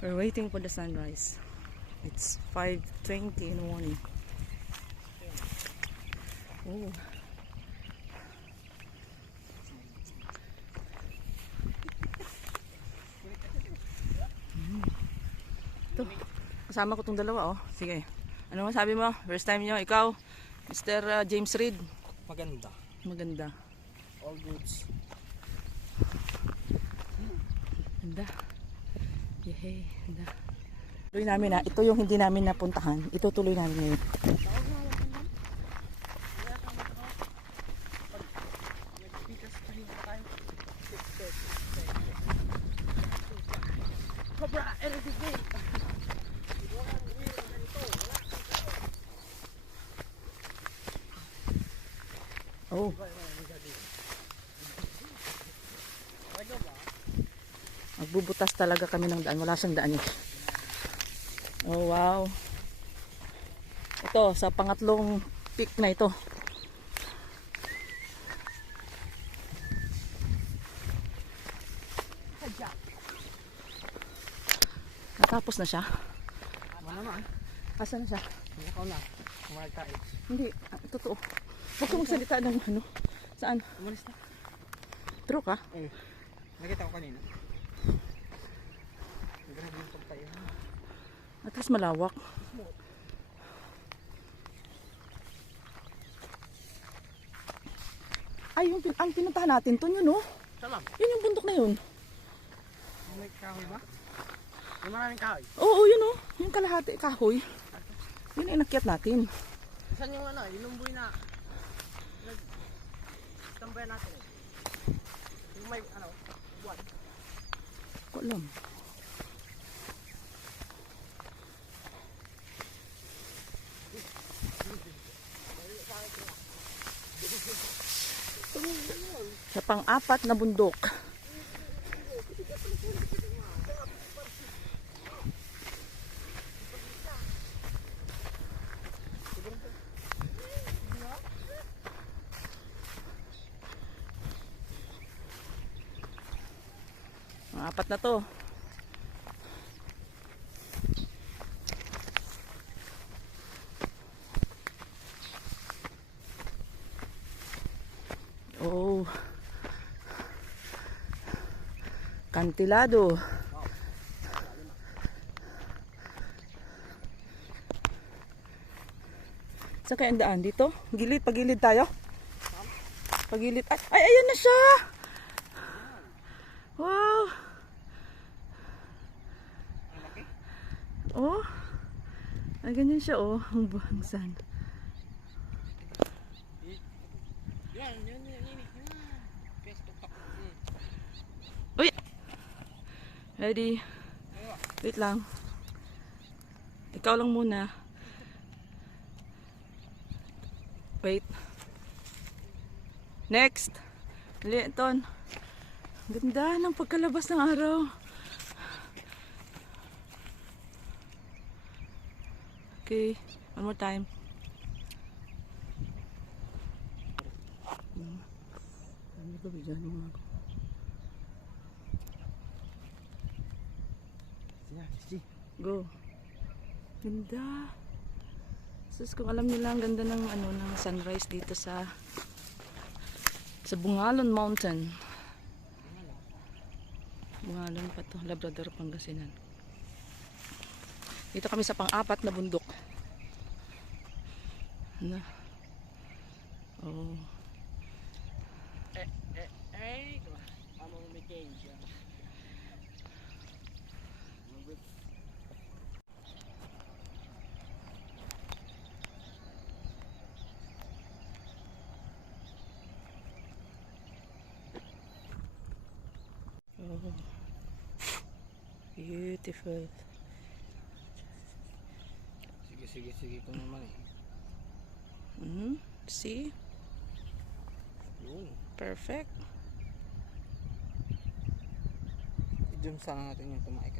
We're waiting for the sunrise. It's 5:20 in the morning. Oh. Ito. Kasama ko tong dalawa, oh. Sige. Ano masabi mo? First time nyo, ikaw, Mr. James Reid. Maganda. Maganda. All goods. Ganda. Yehey, ganda. Tuloy namin na, ito yung hindi namin napuntahan. Ito tuloy namin ngayon. Cobra, LDG. Oh. Magbubutas talaga kami ng daan. Wala siyang daan eh. Oh wow. Ito sa pangatlong peak na ito. Natapos na siya. Ano naman? Asan na siya? Ikaw na. Kumalag tayo. Hindi, totoo. Huwag kang magsalita ng ano. Saan? Umalis na. True ka? Eh. Nakita ko kanina. Grabe yung pagtayo. At least malawak. Ay, ang pinuntahan natin to yun, oh. Salam. Yun yung bundok na yun. May kahoy ba? May maraming kahoy. Oo, yun, oh. Yung kalahati kahoy. Yun ay nakyat natin. Saan yung ano? Yung lumboy na tambayan natin. Yung may ano? Buwan. Ko alam. Sa pang-apat na bundok. Apat na to. Oh. Kantilado. Sa kaya ang daan dito? Gilid, pagilid tayo? Pagilid. Ay, ayan na siya! Wow! Oh. Ay, ganyan siya, oh. Ang buhangsan. Yan. Uy! Ready? Wait lang. Ikaw lang muna. Wait. Next. Ton. Ganda ng pagkalabas ng araw. Okay. One more time. Ano ba bigyan mo ako? Go. Ganda. Sus, kung alam nila ang ganda ng ano ng sunrise dito sa Bungalon Mountain. Bungalon pa to, Labrador, Pangasinan. Dito kami sa pang-apat na bundok. Ano? Oh. Oh. Beautiful. Sige ito naman eh. See? Yun. Perfect. I-zoom sana natin yung tumaik.